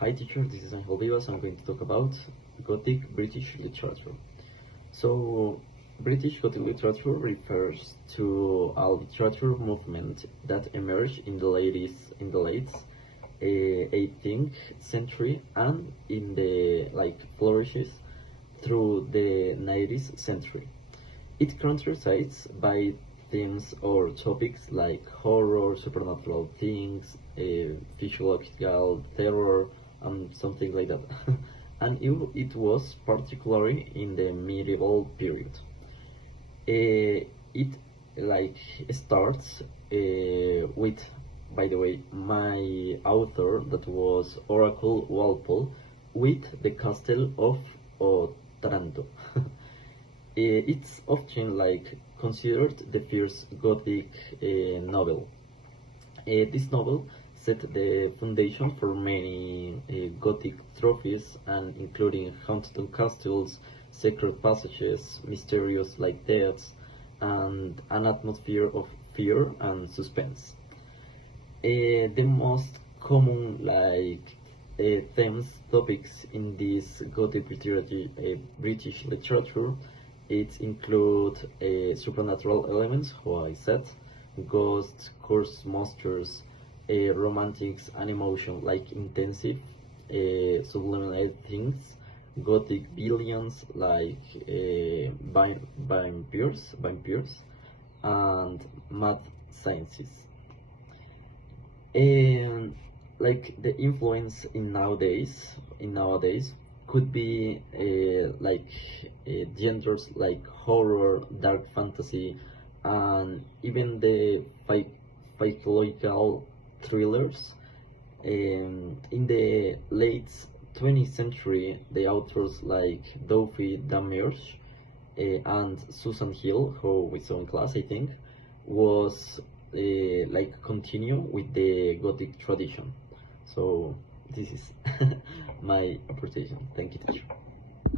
Hi teacher, this is Angel Vivas. I'm going to talk about Gothic British literature. So, British Gothic literature refers to a literature movement that emerged in the late 18th century and in the flourishes through the 19th century. It characterized by themes or topics like horror, supernatural things, physiological terror, and something like that. And it was particularly in the medieval period. It starts with, by the way, my author that was Oracle Walpole with the Castle of Otranto. It's often considered the first Gothic novel. This novel set the foundation for many Gothic trophies, and including haunted castles, secret passages, mysterious deaths, and an atmosphere of fear and suspense. The most common themes, topics in this Gothic British literature, it include supernatural elements, how I said, ghosts, cursed monsters, romantics and emotion intensive, subliminal things, Gothic villains vampires, and mad sciences. And the influence in nowadays could be genres like horror, dark fantasy, and even the psychological thrillers. In the late 20th century, the authors like Duffy Dammers and Susan Hill, who we saw in class, I think, was continue with the Gothic tradition. So this is my appreciation. Thank you, teacher.